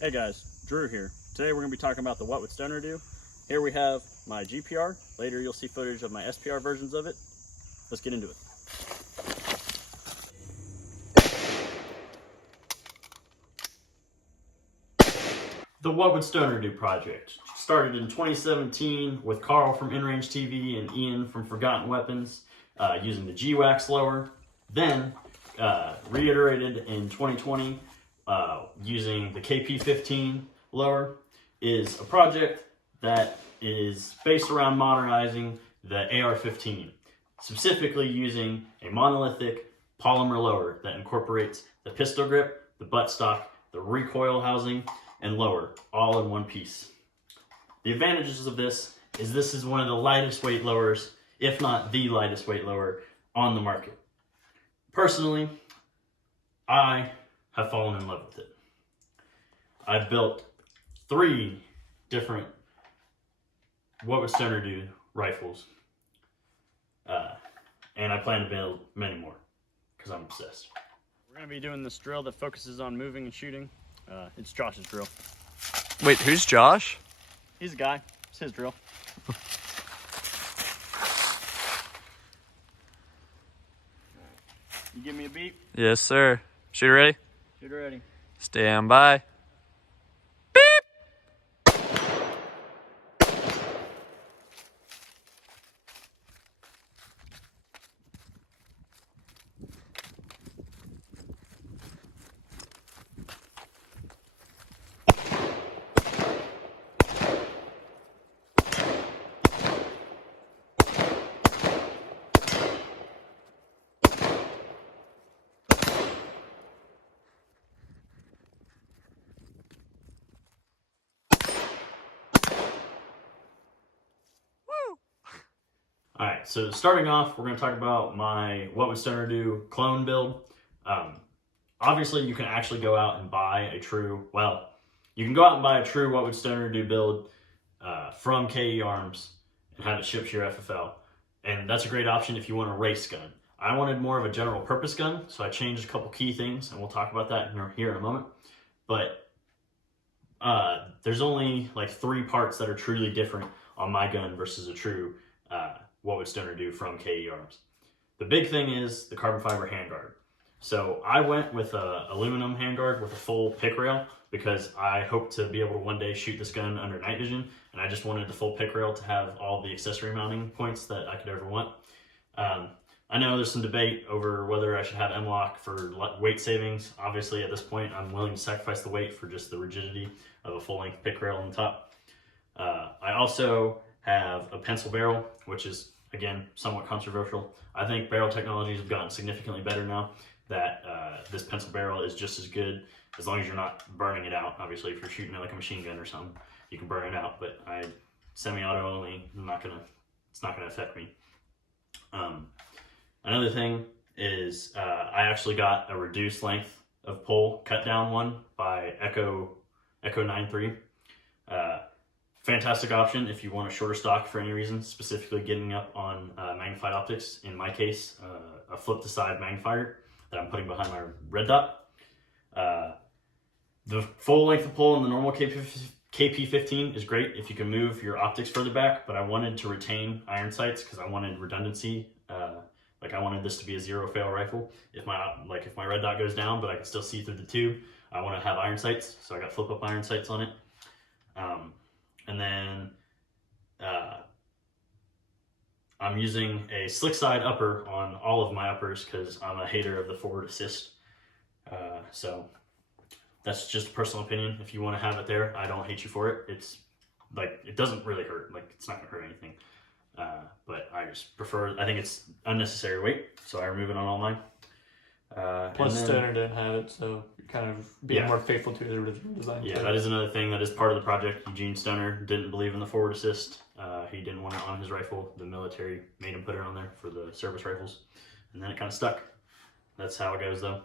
Hey guys, Drew here. Today we're going to be talking about the What Would Stoner Do. Here we have my GPR. Later you'll see footage of my SPR versions of it. Let's get into it. The What Would Stoner Do project started in 2017 with Carl from InRange TV and Ian from Forgotten Weapons using the G-Wax lower. Then reiterated in 2020 using the KP15 lower. Is a project that is based around modernizing the AR-15, specifically using a monolithic polymer lower that incorporates the pistol grip, the buttstock, the recoil housing, and lower, all in one piece. The advantages of this is one of the lightest weight lowers, if not the lightest weight lower on the market. Personally, I have fallen in love with it. I've built 3 different What Would Stoner Do rifles, and I plan to build many more because I'm obsessed. We're going to be doing this drill that focuses on moving and shooting. It's Josh's drill. Wait, who's Josh? He's a guy. It's his drill. You give me a beep. Yes, sir. Shooter ready? Shooter ready. Stand by. All right, so starting off, we're going to talk about my What Would Stoner Do clone build. Obviously, you can actually go out and buy a true, you can go out and buy a true What Would Stoner Do build from KE Arms and have it shipped to your FFL. And that's a great option if you want a race gun. I wanted more of a general purpose gun, so I changed a couple key things, and we'll talk about that here in a moment. But there's only like 3 parts that are truly different on my gun versus a true What Would Stoner Do from KE Arms. The big thing is the carbon fiber handguard. So I went with a aluminum handguard with a full pick rail because I hope to be able to one day shoot this gun under night vision, and I just wanted the full pick rail to have all the accessory mounting points that I could ever want. I know there's some debate over whether I should have M-LOK for weight savings. Obviously at this point I'm willing to sacrifice the weight for just the rigidity of a full-length pick rail on the top. I also have a pencil barrel, which is, again, somewhat controversial. I think barrel technologies have gotten significantly better now that this pencil barrel is just as good as long as you're not burning it out. Obviously, if you're shooting it like a machine gun or something, you can burn it out, but semi-auto only, it's not gonna affect me. Another thing is I actually got a reduced length of pole cut down one by Echo 93. Fantastic option if you want a shorter stock for any reason, specifically getting up on magnified optics. In my case, a flip to side magnifier that I'm putting behind my red dot. The full length of pole in the normal KP15 is great if you can move your optics further back, but I wanted to retain iron sights because I wanted redundancy. I wanted this to be a zero fail rifle. If my red dot goes down, but I can still see through the tube, I want to have iron sights, so I got flip up iron sights on it. And then I'm using a slick side upper on all of my uppers because I'm a hater of the forward assist. So that's just a personal opinion. If you want to have it there, I don't hate you for it. It's it doesn't really hurt. It's not gonna hurt anything. But I just prefer, I think it's unnecessary weight, so I remove it on all mine. Plus Stoner didn't have it, so you're kind of being more faithful to the original design. Yeah, that is another thing that is part of the project. Eugene Stoner didn't believe in the forward assist. He didn't want it on his rifle. The military made him put it on there for the service rifles, and then it kind of stuck. That's how it goes, though.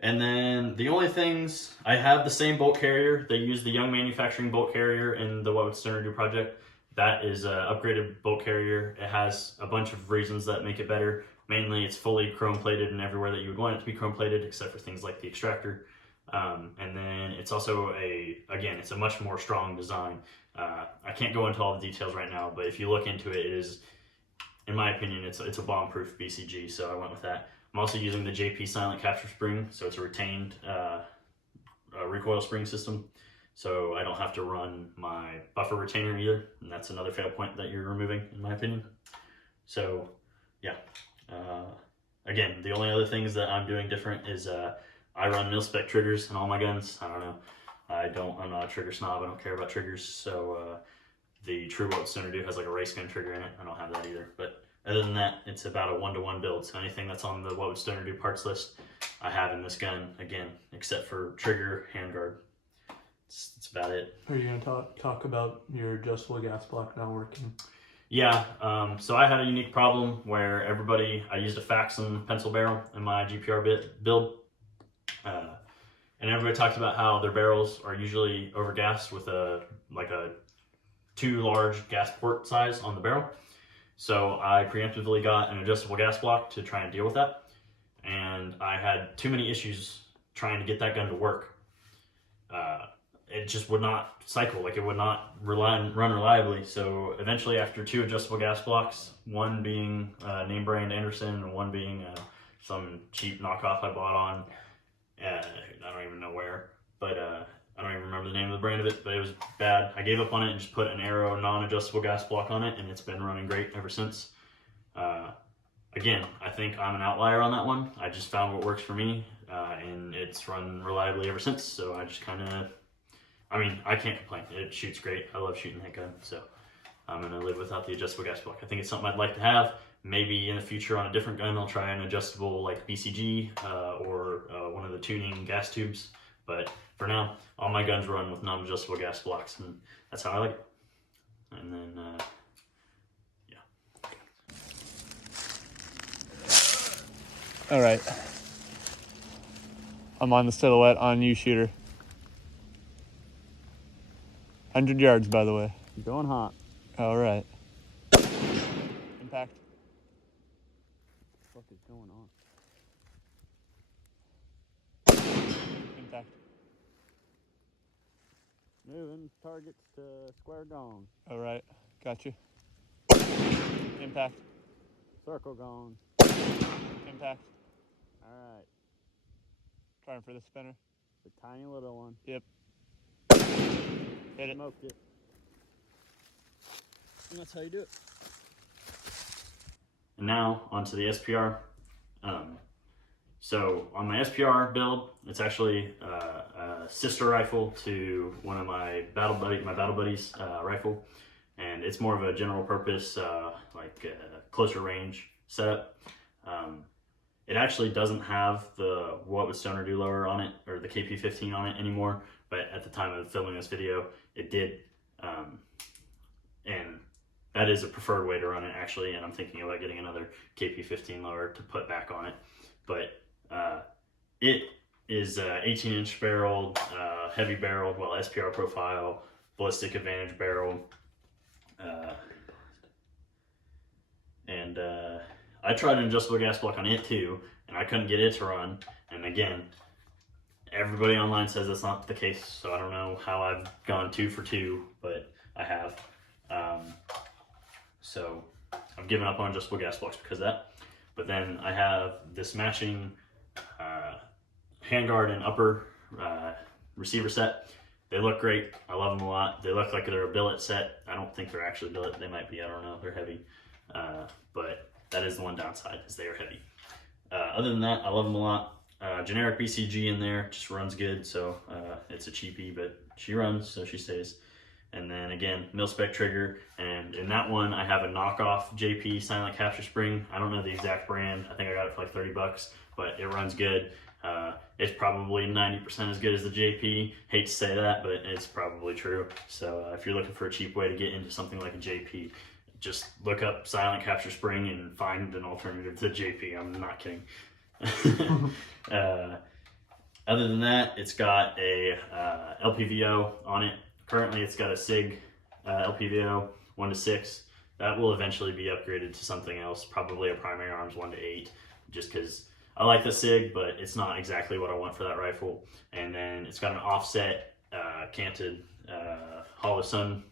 And then the only things, I have the same bolt carrier. They use the Young Manufacturing bolt carrier in the What Would Stoner Do project. That is an upgraded bolt carrier. It has a bunch of reasons that make it better. Mainly, it's fully chrome plated and everywhere that you would want it to be chrome plated, except for things like the extractor. And then it's also it's a much more strong design. I can't go into all the details right now, but if you look into it, it is, in my opinion, it's a bomb-proof BCG, so I went with that. I'm also using the JP Silent Capture Spring, so it's a retained recoil spring system, so I don't have to run my buffer retainer either, and that's another fail point that you're removing, in my opinion. So, yeah. Again, the only other things that I'm doing different is I run mil-spec triggers in all my guns. I don't know. I'm not a trigger snob. I don't care about triggers. So the True What Stoner Do has like a race gun trigger in it. I don't have that either. But other than that, it's about a 1-to-1 build. So anything that's on the What Would Stoner Do parts list, I have in this gun, again, except for trigger, handguard. That's about it. Are you going to talk about your adjustable gas block not working? Yeah, so I had a unique problem where I used a Faxon pencil barrel in my GPR build. And everybody talked about how their barrels are usually overgassed with a too large gas port size on the barrel. So I preemptively got an adjustable gas block to try and deal with that. And I had too many issues trying to get that gun to work. It just would not cycle, like it would not run reliably. So eventually, after 2 adjustable gas blocks, one being name brand Anderson and one being some cheap knockoff I bought on, I don't even know where, but I don't even remember the name of the brand of it, but it was bad. I gave up on it and just put an Arrow non-adjustable gas block on it, and it's been running great ever since. Again, I think I'm an outlier on that one. I just found what works for me, and it's run reliably ever since, so I just kind of, I can't complain. It shoots great. I love shooting that gun, so I'm going to live without the adjustable gas block. I think it's something I'd like to have. Maybe in the future on a different gun, I'll try an adjustable like BCG or one of the tuning gas tubes. But for now, all my guns run with non-adjustable gas blocks, and that's how I like it. And then, yeah. All right. I'm on the silhouette on you, shooter. 100 yards, by the way. Going hot. All right. Impact. What the fuck is going on? Impact. Moving targets to square gone. All right. Got you. Impact. Circle gone. Impact. Alright. Trying for the spinner. The tiny little one. Yep. Hit it. Smoked it. And that's how you do it. And now onto the SPR. So on my SPR build, it's actually a sister rifle to one of my battle buddies rifle, and it's more of a general purpose, closer range setup. It actually doesn't have the What Would Stoner Do lower on it, or the KP15 on it anymore, but at the time of filming this video, it did. And that is a preferred way to run it actually, and I'm thinking about getting another KP15 lower to put back on it. But it is 18-inch barreled, heavy barreled, SPR profile, ballistic advantage barrel. And I tried an adjustable gas block on it too, and I couldn't get it to run. And again, everybody online says that's not the case, so I don't know how I've gone 2 for 2, but I have. So I've given up on adjustable gas blocks because of that. But then I have this matching handguard and upper receiver set. They look great. I love them a lot. They look like they're a billet set. I don't think they're actually billet. They might be. I don't know. They're heavy. But that is the one downside, is they are heavy. Other than that, I love them a lot. Generic BCG in there just runs good. So it's a cheapie, but she runs, so she stays. And then again, mil-spec trigger, and in that one I have a knockoff JP Silent Capture Spring. I don't know the exact brand. I think I got it for like 30 bucks, but it runs good. It's probably 90% as good as the JP. Hate to say that, but it's probably true. So if you're looking for a cheap way to get into something like a JP, just look up Silent Capture Spring and find an alternative to JP. I'm not kidding. Other than that, it's got a LPVO on it. Currently, it's got a SIG LPVO 1-6. That will eventually be upgraded to something else, probably a primary arms 1-8, just because I like the SIG, but it's not exactly what I want for that rifle. And then it's got an offset canted hollow sun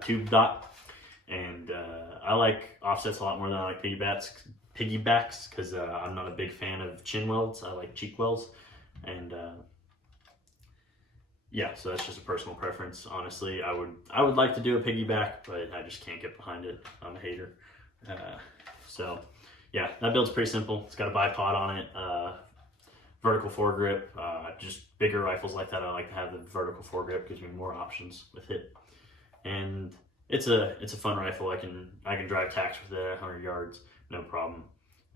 tube dot, and I like offsets a lot more than I like piggybacks because I'm not a big fan of chin welds. I like cheek welds, and yeah, so that's just a personal preference. Honestly, I would like to do a piggyback, but I just can't get behind it. I'm a hater. So yeah, that build's pretty simple. It's got a bipod on it, vertical foregrip. Just bigger rifles like that, I like to have the vertical foregrip, gives me more options with it. And it's a fun rifle. I can drive tacks with it at 100 yards, no problem.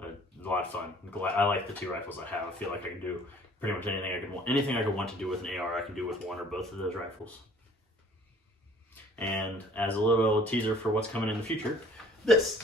A lot of fun. I like the two rifles I have. I feel like I can do pretty much anything I could want to do with an AR, I can do with one or both of those rifles. And as a little teaser for what's coming in the future, this